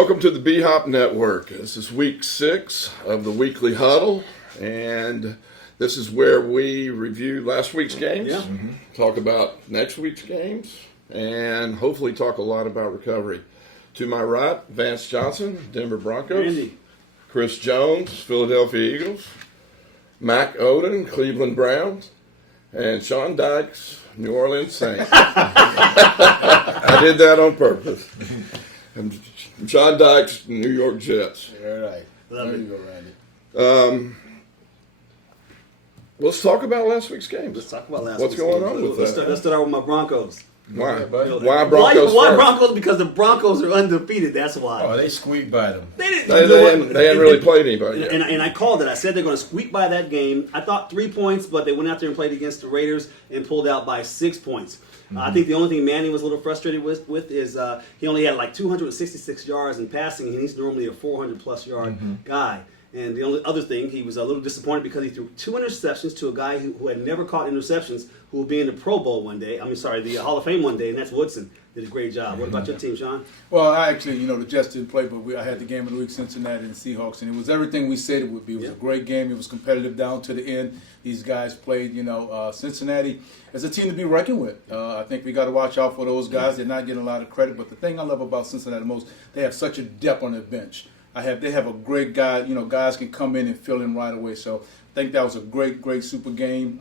Welcome to the BHOPB Network. This is week 6 of the Weekly Huddle, and this is where we review last week's games, talk about next week's games, and hopefully talk a lot about recovery. To my right, Vance Johnson, Denver Broncos. Randy. Chris Jones, Philadelphia Eagles. Mac Oden-Cleveland Browns. And Sean Dykes, New Orleans Saints. I did that on purpose. And Sean Dykes, New York Jets. All right. Love There it. you go, Randy. Let's talk about last week's games. Let's talk about last What's week's going game. on with Let's that? start out with my Broncos. Why? buddy. Why Broncos Why first? Broncos? Because the Broncos are undefeated. That's why. Oh, they squeaked by them. They didn't. They you know what? hadn't really played anybody yet. And I called it. I said they're going to squeak by that game. I thought 3 points, but they went out there and played against the Raiders and pulled out by 6 points. I think the only thing Manning was a little frustrated with is he only had like 266 yards in passing, and he's normally a 400-plus yard guy. And the only other thing, he was a little disappointed because he threw 2 interceptions to a guy who had never caught interceptions, who will be in the Pro Bowl one day. The Hall of Fame one day, and that's Woodson. Did a great job. What about your team, Sean? Well, I actually, the Jets didn't play, but I had the game of the week, Cincinnati and the Seahawks, and it was everything we said it would be. It was a great game. It was competitive down to the end. These guys played, Cincinnati as a team to be reckoned with. I think we got to watch out for those guys. They're not getting a lot of credit, but the thing I love about Cincinnati most, they have such a depth on their bench. They have a great guy. Guys can come in and fill in right away. So I think that was a great super game.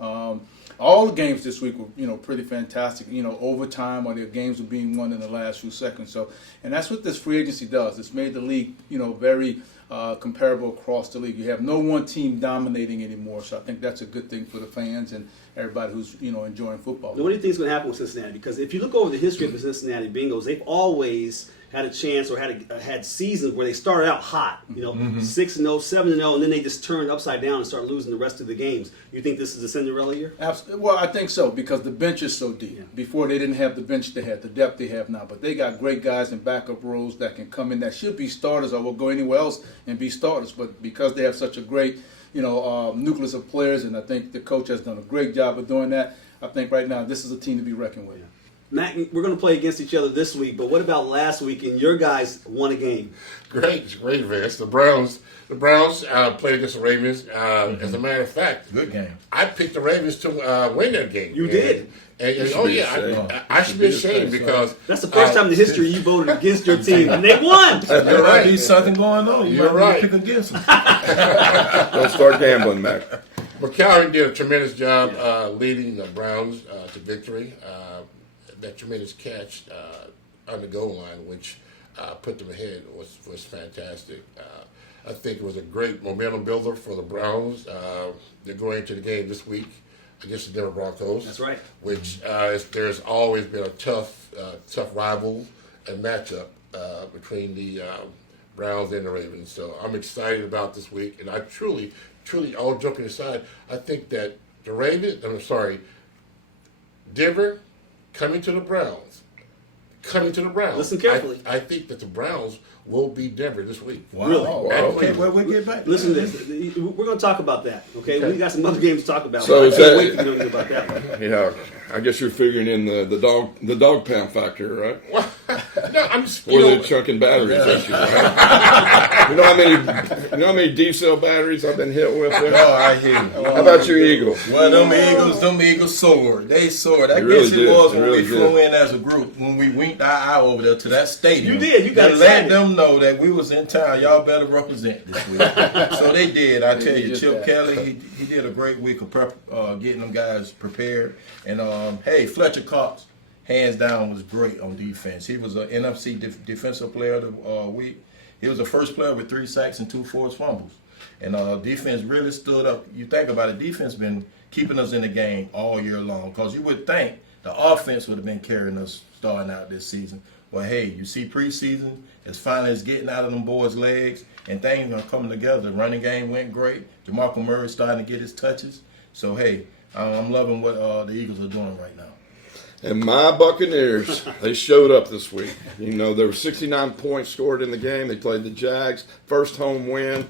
All the games this week were, pretty fantastic. Overtime or their games were being won in the last few seconds. So, and that's what this free agency does. It's made the league, very comparable across the league. You have no one team dominating anymore. So I think that's a good thing for the fans and everybody who's, enjoying football. Now, what do you think is going to happen with Cincinnati? Because if you look over the history of the Cincinnati Bengals, they've always had a chance or had seasons where they started out hot, 6-0, 7-0, and then they just turned upside down and start losing the rest of the games. You think this is a Cinderella year? Absolutely. Well, I think so because the bench is so deep. Yeah. Before they didn't have the bench they had, the depth they have now. But they got great guys in backup roles that can come in that should be starters or will go anywhere else and be starters. But because they have such a great, nucleus of players, and I think the coach has done a great job of doing that, I think right now this is a team to be reckoned with. Yeah. Matt, we're going to play against each other this week, but what about last week? And your guys won a game. Great, Vance. The Browns played against the Ravens. As a matter of fact, Good game. I picked the Ravens to win that game. You did? I should be ashamed because That's the first time in history you voted against your team, and they won. There might be something going on. You're right. Pick against them. Don't start gambling, Mac. McCown did a tremendous job leading the Browns to victory. That tremendous catch on the goal line, which put them ahead, was fantastic. I think it was a great momentum builder for the Browns. They're going into the game this week against the Denver Broncos. That's right. Which there's always been a tough rival and matchup between the Browns and the Ravens. So I'm excited about this week, and I truly, all joking aside, I think that Denver coming to the Browns. Listen carefully. I think that the Browns will beat Denver this week. Wow. Really? Okay, well, we'll get back. Listen to this. We're going to talk about that, okay? We got some other games to talk about. So I is can't that- wait to know about that one. Yeah, I guess you're figuring in the dog pound factor, right? No, I'm just Or the chunking batteries issue, right? you know how many D cell batteries I've been hit with? Oh, I hear you. How about your Eagles? Well, them Eagles soared. They soared. I They really guess it did. was They when really we flew in as a group, when we winked our eye over there to that stadium. You did. You got to let excited. them know that we was in town. Y'all better represent this week. So they did. I tell you, did Chip that. Kelly, he did a great week of getting them guys prepared. And hey, Fletcher Cox, hands down, was great on defense. He was an NFC defensive player of the week. He was the first player with 3 sacks and 2 forced fumbles. And defense really stood up. You think about it, defense been keeping us in the game all year long. Because you would think the offense would have been carrying us starting out this season. Well, hey, you see preseason, it's getting out of them boys' legs, and things are coming together. The running game went great. DeMarco Murray's starting to get his touches. So, hey, I'm loving what the Eagles are doing right now. And my Buccaneers, they showed up this week. There were 69 points scored in the game. They played the Jags, first home win.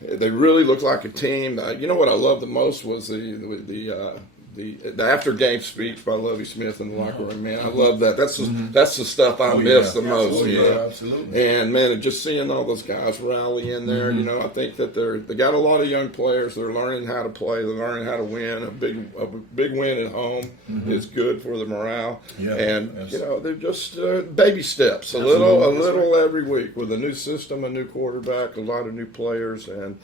They really looked like a team. You know what I loved the most was the the after game speech by Lovie Smith in the locker room. Man, I love that. That's the stuff I miss the most. Absolutely. You know? Absolutely. And man, just seeing all those guys rally in there, you know, I think that they got a lot of young players. They're learning how to play. They're learning how to win. A big win at home is good for the morale. Yeah, And you know, they're just baby steps, a little every week with a new system, a new quarterback, a lot of new players, and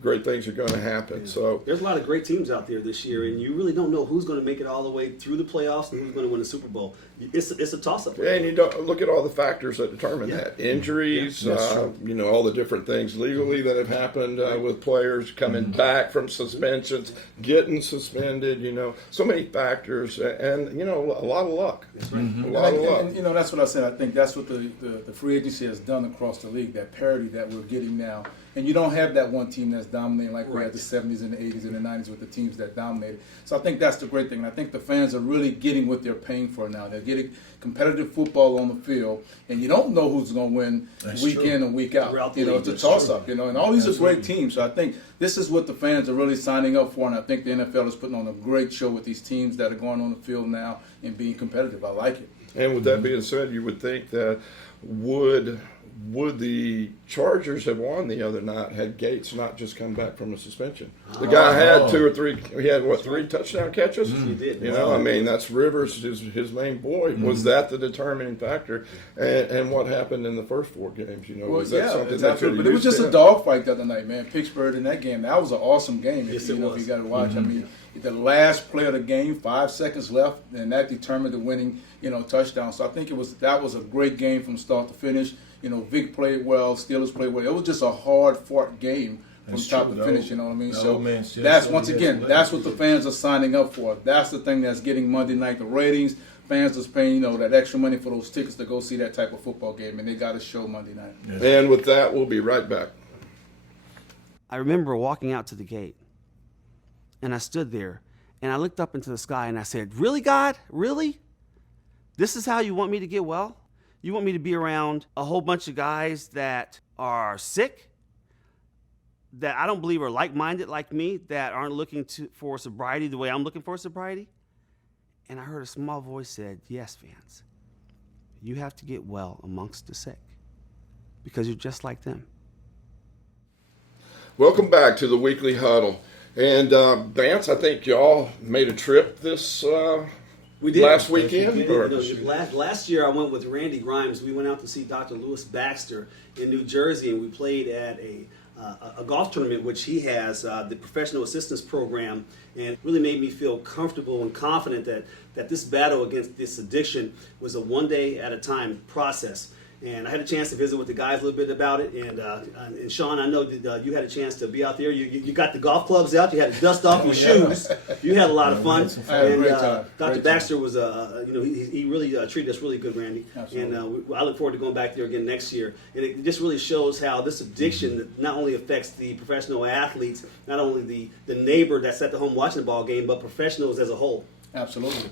great things are going to happen. So there's a lot of great teams out there this year, and you really don't know who's going to make it all the way through the playoffs and who's going to win the Super Bowl. It's a toss-up. Yeah, and you don't look at all the factors that determine that. Injuries, you know, all the different things legally that have happened with players coming back from suspensions, getting suspended, you know, so many factors, and, you know, a lot of luck. That's right. A lot of luck. And, you know, that's what I said. I think that's what the free agency has done across the league, that parity that we're getting now. And you don't have that one team that's dominating like we had the 70s and the 80s and the 90s with the teams that dominated. So I think that's the great thing. And I think the fans are really getting what they're paying for now. They're getting competitive football on the field, and you don't know who's going to win week in and week out. You know, it's a toss-up, you know, and all these are great teams. So I think this is what the fans are really signing up for, and I think the NFL is putting on a great show with these teams that are going on the field now and being competitive. I like it. And with that being said, you would think that would the Chargers have won the other night had Gates not just come back from a suspension? The guy had 2 or 3. He had three touchdown catches. He did. You know, I mean, that's Rivers, his main boy. Was that the determining factor? And what happened in the first 4 games? You know, Well, was that something exactly. that But it was just a dogfight the other night, man. Pittsburgh in that game. That was an awesome game. Yes, if it you was. got to watch. I mean, the last play of the game, 5 seconds left, and that determined the winning, you know, touchdown. So I think that was a great game from start to finish. You know, Vic played well, Steelers played well. It was just a hard-fought game from top to finish, you know what I mean? So that's, once again, that's what the fans are signing up for. That's the thing that's getting Monday night, the ratings. Fans are paying, you know, that extra money for those tickets to go see that type of football game, and they got to show Monday night. And with that, we'll be right back. I remember walking out to the gate, and I stood there, and I looked up into the sky, and I said, "Really, God? Really? This is how you want me to get well? You want me to be around a whole bunch of guys that are sick, that I don't believe are like-minded like me, that aren't looking for sobriety the way I'm looking for sobriety?" And I heard a small voice said, "Yes, Vance, you have to get well amongst the sick because you're just like them." Welcome back to the Weekly Huddle. And Vance, I think y'all made a trip this We did. last weekend? We did. Or- You know, last year I went with Randy Grimes. We went out to see Dr. Lewis Baxter in New Jersey, and we played at a golf tournament, which he has, the Professional Assistance Program, and it really made me feel comfortable and confident that this battle against this addiction was a one-day-at-a-time process. And I had a chance to visit with the guys a little bit about it. And Sean, I know that you had a chance to be out there. You got the golf clubs out. You had to dust off your shoes. You had a lot of fun. I had a And great time. Dr. Great Baxter was, you know, he really treated us really good, Randy. Absolutely. And I look forward to going back there again next year. And it just really shows how this addiction not only affects the professional athletes, not only the neighbor that's at the home watching the ball game, but professionals as a whole. Absolutely.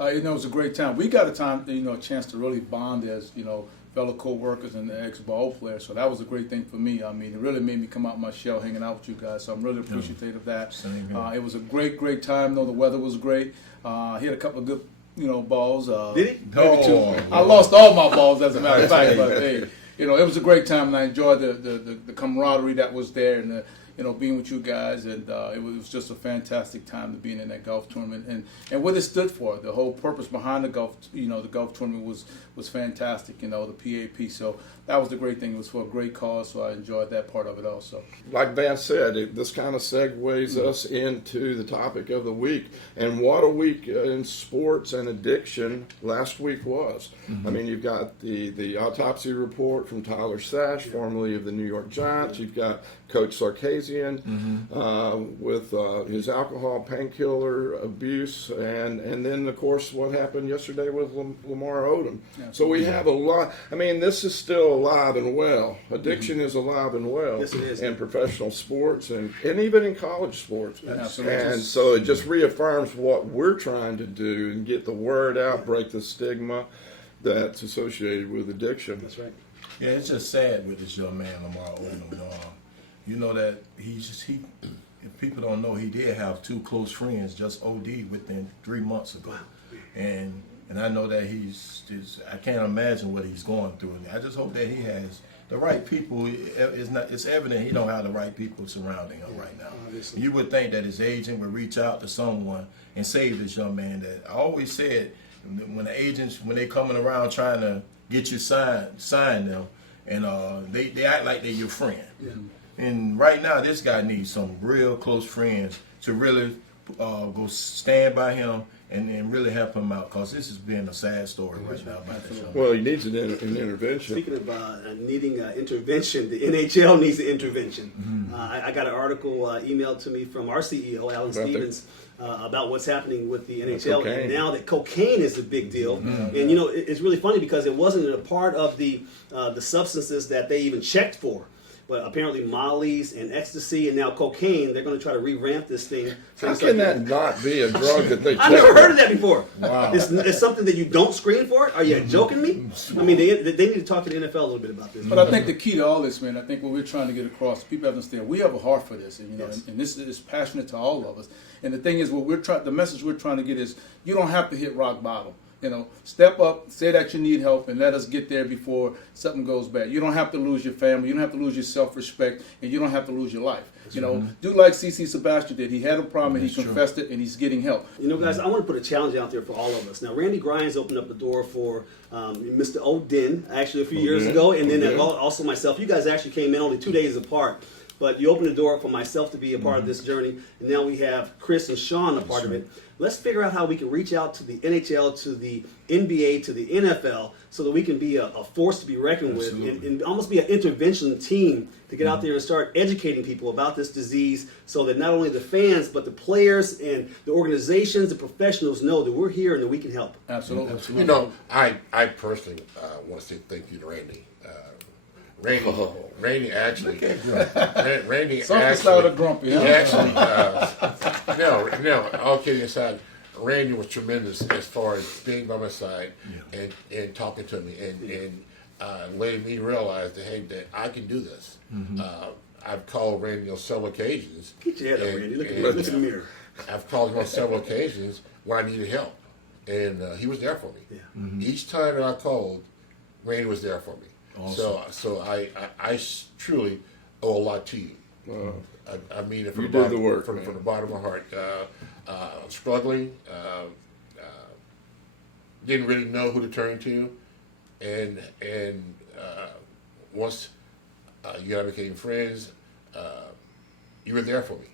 You know, it was a great time. We got a chance to really bond as, you know, fellow co-workers and ex-ball players. So that was a great thing for me. I mean, it really made me come out my shell hanging out with you guys. So I'm really appreciative of that. Same here. It was a great time. The weather was great. He had a couple of good, you know, balls. Did he? Maybe 2. Oh. I lost all my balls, as a matter of fact. But hey, you know, it was a great time, and I enjoyed the camaraderie that was there, and you know, being with you guys, and it was just a fantastic time to being in that golf tournament, and what it stood for. The whole purpose behind the golf tournament was fantastic. You know, the PAP. So that was the great thing. It was for a great cause, so I enjoyed that part of it also. Like Vance said, this kind of segues us into the topic of the week. And what a week in sports and addiction last week was. I mean, you've got the autopsy report from Tyler Sash, formerly of the New York Giants. You've got Coach Sarkisian with his alcohol, painkiller abuse, and then, of course, what happened yesterday with Lamar Odom. So we have a lot. I mean, this is still alive and well. Addiction is alive and well. Yes, it is. In professional sports and even in college sports. Absolutely. And so it just reaffirms what we're trying to do and get the word out, break the stigma that's associated with addiction. That's right. Yeah, it's just sad with this young man, Lamar Odom. You know that if people don't know, he did have 2 close friends just OD within 3 months ago, and I know that I can't imagine what he's going through. And I just hope that he has the right people. It's evident he don't have the right people surrounding him right now. Obviously. You would think that his agent would reach out to someone and save this young man. That I always said, when the agents, when they coming around trying to get you sign them, and they act like they're your friend. Yeah. And right now, this guy needs some real close friends to really go stand by him and really help him out, because this has been a sad story right now about this young man. Well, he needs an intervention. Speaking of needing intervention, the NHL needs an intervention. I got an article emailed to me from our CEO, Alan Stevens, about what's happening with the NHL, and now that cocaine is a big deal. And you know, it's really funny because it wasn't a part of the substances that they even checked for. But apparently mollies and ecstasy and now cocaine, they're going to try to re-ramp this thing. How can that not be a drug that they check? I've never heard of that before. Wow. It's something that you don't screen for? Are you joking me? I mean, they need to talk to the NFL a little bit about this. But I think the key to all this, man, I think what we're trying to get across, people have to understand, we have a heart for this, and you know, and this is passionate to all of us. And the thing is, the message we're trying to get is, you don't have to hit rock bottom. You know, step up, say that you need help, and let us get there before something goes bad. You don't have to lose your family, you don't have to lose your self-respect, and you don't have to lose your life. You know, do like C.C. Sebastian did. He had a problem, and he confessed it, and he's getting help. You know, guys, I want to put a challenge out there for all of us. Now, Randy Grimes opened up the door for Mr. Oden, actually, a few years ago, and then also myself. You guys actually came in only 2 days apart. But you opened the door for myself to be a part of this journey, and now we have Chris and Sean a part of it. Let's figure out how we can reach out to the NHL, to the NBA, to the NFL, so that we can be a force to be reckoned with, and almost be an intervention team to get out there and start educating people about this disease, so that not only the fans, but the players and the organizations, the professionals know that we're here and that we can help. Absolutely. You know, I personally want to say thank you to Randy. Randy actually. Randy Something out of grumpy. Huh? He actually. No. All kidding aside, Randy was tremendous as far as being by my side and talking to me and letting me realize that, hey, that I can do this. I've called Randy on several occasions. Get your head up, Randy. Look in the mirror. I've called him on several occasions where I needed help, and he was there for me. Yeah. Each time that I called, Randy was there for me. Awesome. So I truly owe a lot to you. I mean it from You the did bottom, the work, from the bottom of my heart. Struggling, didn't really know who to turn to, and once you and I became friends, you were there for me.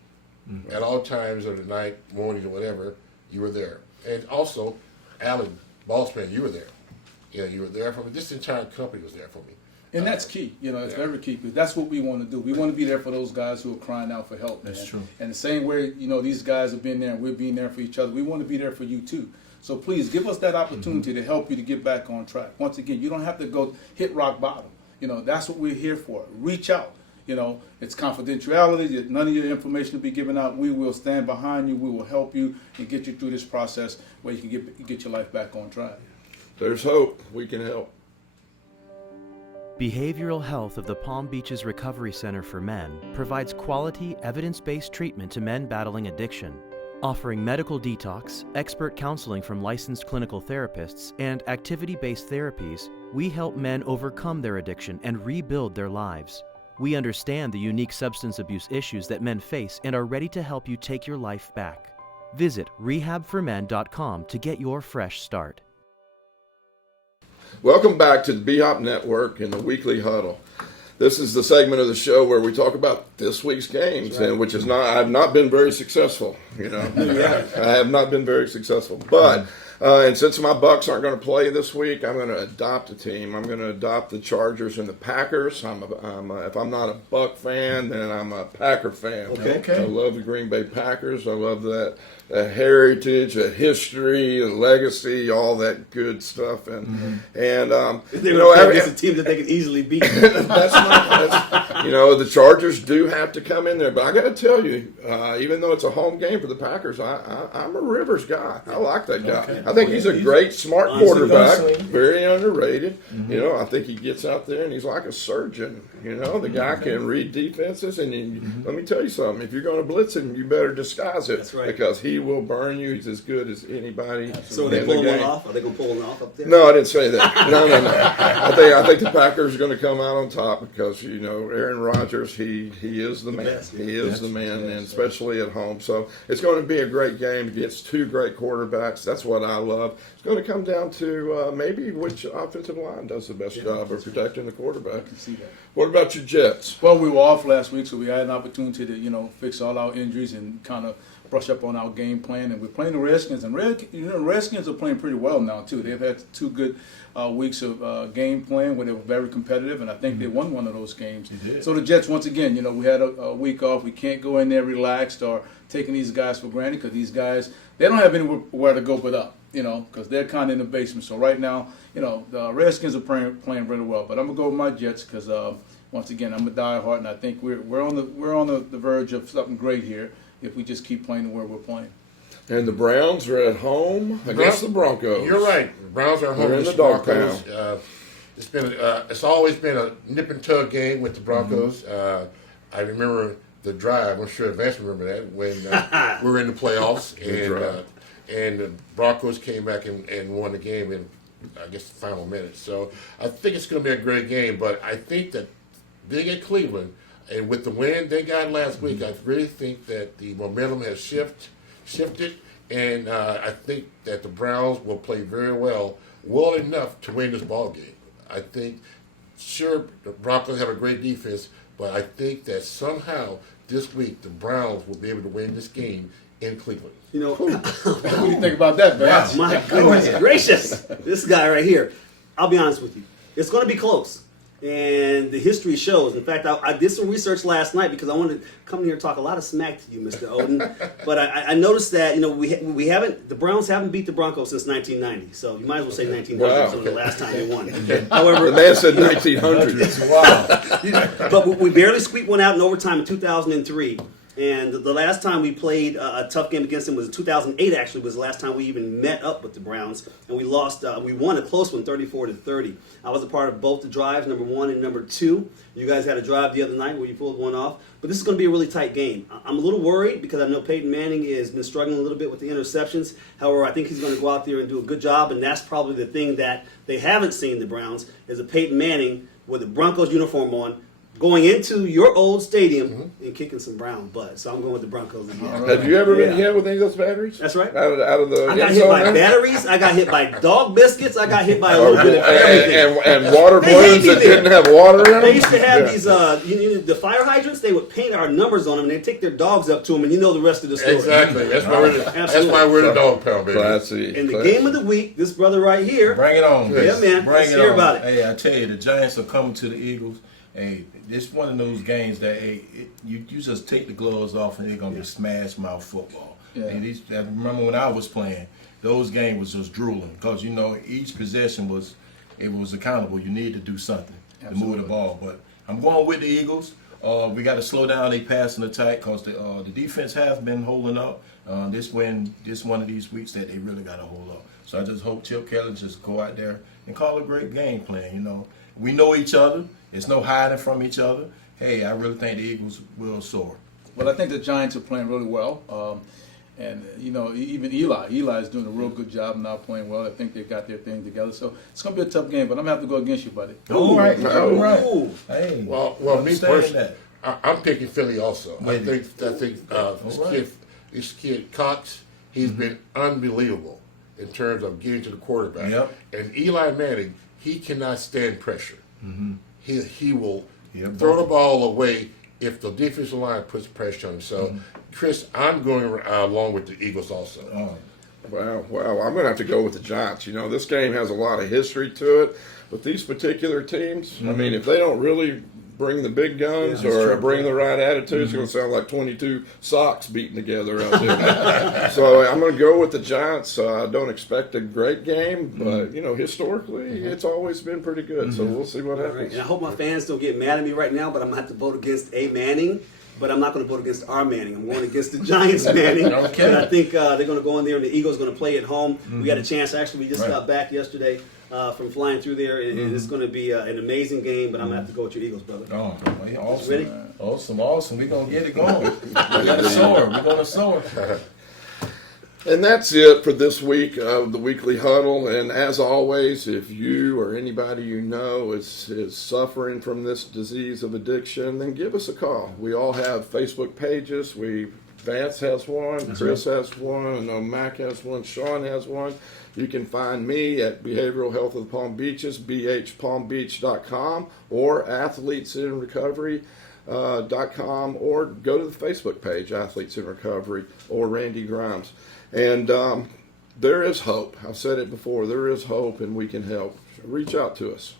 At all times of the night, morning, or whatever, you were there. And also, Alan, boss man, you were there. Yeah, you were there for me. This entire company was there for me. And that's key. You know, it's very key, because that's what we want to do. We want to be there for those guys who are crying out for help. That's true. And the same way, you know, these guys have been there and we're being there for each other, we want to be there for you too. So please give us that opportunity to help you to get back on track. Once again, you don't have to go hit rock bottom. You know, that's what we're here for. Reach out. You know, it's confidentiality. None of your information will be given out. We will stand behind you. We will help you and get you through this process where you can get your life back on track. There's hope. We can help. Behavioral Health of the Palm Beaches Recovery Center for Men provides quality, evidence-based treatment to men battling addiction. Offering medical detox, expert counseling from licensed clinical therapists, and activity-based therapies, we help men overcome their addiction and rebuild their lives. We understand the unique substance abuse issues that men face and are ready to help you take your life back. Visit rehabformen.com to get your fresh start. Welcome back to the BHOP Network and the Weekly Huddle. This is the segment of the show where we talk about this week's games, and which is I've not been very successful. You know, I have not been very successful. But and since my Bucks aren't going to play this week, I'm going to adopt a team. I'm going to adopt the Chargers and the Packers. If I'm not a Buck fan, then I'm a Packer fan. Okay. I love the Green Bay Packers. I love that heritage, that history, and legacy, all that good stuff. And It's a team that they can easily beat. that's The Chargers do have to come in there, but I got to tell you, even though it's a home game for the Packers, I'm a Rivers guy. I like that guy. Okay. I think he's a great, smart quarterback, gunslinger. very underrated. I think he gets out there and he's like a surgeon. The guy can read defenses, and let me tell you something: if you're going to blitz him, you better disguise it. That's right. Because he will burn you. He's as good as anybody. So are they in the pulling one game. off? Are they going to pull one off up there? No, I didn't say that. No. I think the Packers are going to come out on top because Aaron Rodgers, he is the man. He is the man, and especially at home. So it's going to be a great game against two great quarterbacks. That's what I love. It's going to come down to maybe which offensive line does the best job of protecting the quarterback. I can see that. What about your Jets? Well, we were off last week, so we had an opportunity to, fix all our injuries and kind of brush up on our game plan. And we're playing the Redskins, and Redskins are playing pretty well now too. They've had 2 good weeks of game plan where they were very competitive, and I think they won one of those games. So the Jets, once again, we had a week off. We can't go in there relaxed or taking these guys for granted because these guys, they don't have anywhere to go but up. Because they're kind of in the basement. So right now, the Redskins are playing really well. But I'm gonna go with my Jets because once again, I'm a diehard, and I think we're on the verge of something great here if we just keep playing the way we're playing. And the Browns are at home against the Broncos. You're right. The Browns are at home They're in against the dog Broncos. It's always been a nip and tug game with the Broncos. I remember the drive. I'm sure Vance remember that when we were in the playoffs and the Broncos came back and won the game in, I guess, the final minutes. So I think it's going to be a great game. But I think that being at Cleveland and with the win they got last week, I really think that the momentum has shifted, and I think that the Browns will play very well enough to win this ball game. I think, sure, the Broncos have a great defense, but I think that somehow this week the Browns will be able to win this game in Cleveland. What do you think about that, Vance? My goodness gracious. This guy right here. I'll be honest with you. It's going to be close. And the history shows. In fact, I did some research last night because I wanted to come here and talk a lot of smack to you, Mr. Oden. But I noticed that the Browns haven't beat the Broncos since 1990. So you might as well say 1900. Wow. So the last time they won. However, The man said 1900. Wow. but we barely squeaked one out in overtime in 2003. And the last time we played a tough game against them was in 2008. Actually, was the last time we even met up with the Browns, and we lost. We won a close one, 34-30. I was a part of both the drives, number 1 and number 2. You guys had a drive the other night where you pulled one off, but this is going to be a really tight game. I'm a little worried because I know Peyton Manning has been struggling a little bit with the interceptions. However, I think he's going to go out there and do a good job, and that's probably the thing that they haven't seen. The Browns is a Peyton Manning with a Broncos uniform on, going into your old stadium and kicking some Brown butt. So I'm going with the Broncos again. Have you ever been hit with any of those batteries? That's right. Out of the I got end hit zone by there? batteries. I got hit by dog biscuits. I got hit by a little bit of everything. and water They hate balloons me that there. didn't have water in them. They used to have these, the fire hydrants. They would paint our numbers on them, and they'd take their dogs up to them, and you know the rest of the story. Exactly. That's why we're the dog pound, baby. Classy. In the game of the week, this brother right here. Bring it on. Yeah, man. Bring Let's it hear on. about it. Hey, I tell you, the Giants are coming to the Eagles. Hey, it's one of those games that you just take the gloves off and they're gonna be smash mouth football. Yeah. And I remember when I was playing, those games was just drooling because each possession was accountable. You need to do something to move the ball. But I'm going with the Eagles. We got to slow down their passing attack because the defense has been holding up. This one of these weeks that they really got to hold up. So I just hope Chip Kelly just go out there and call a great game plan. We know each other. There's no hiding from each other. Hey, I really think the Eagles will soar. Well, I think the Giants are playing really well. And, even Eli is doing a real good job now playing well. I think they've got their thing together. So it's going to be a tough game, but I'm going to have to go against you, buddy. All right. Ooh. Hey, Well, me understand personally, that. I'm picking Philly also. I think right. this kid Cox, he's been unbelievable in terms of getting to the quarterback. Yep. And Eli Manning, he cannot stand pressure. He will Yep. throw the ball away if the defensive line puts pressure on him. So, Chris, I'm going along with the Eagles also. Wow. I'm going to have to go with the Giants. This game has a lot of history to it. But these particular teams, I mean, if they don't really bring the big guns Yeah, that's or true. bring the right attitude, it's going to sound like 22 socks beating together out there. So I'm going to go with the Giants. I don't expect a great game, but historically, it's always been pretty good. So we'll see what All right. happens. And I hope my fans don't get mad at me right now, but I'm going to have to vote against a Manning. But I'm not going to vote against our Manning. I'm going against the Giants Manning. Okay. And I think they're going to go in there, and the Eagles are going to play at home. We had a chance. Actually, we just Right. got back yesterday from flying through there, and it's going to be an amazing game. But I'm going to have to go with your Eagles, brother. Oh, yeah, awesome. Ready? Awesome. We're going to get it going. We're going to soar. We're going to soar. And that's it for this week of the Weekly Huddle. And as always, if you or anybody you know is suffering from this disease of addiction, then give us a call. We all have Facebook pages. Vance has one, Chris has one, I know Mac has one, Sean has one. You can find me at Behavioral Health of the Palm Beaches, bhpalmbeach.com, or athletesinrecovery.com, or go to the Facebook page, Athletes in Recovery, or Randy Grimes. And there is hope. I've said it before. There is hope, and we can help. Reach out to us.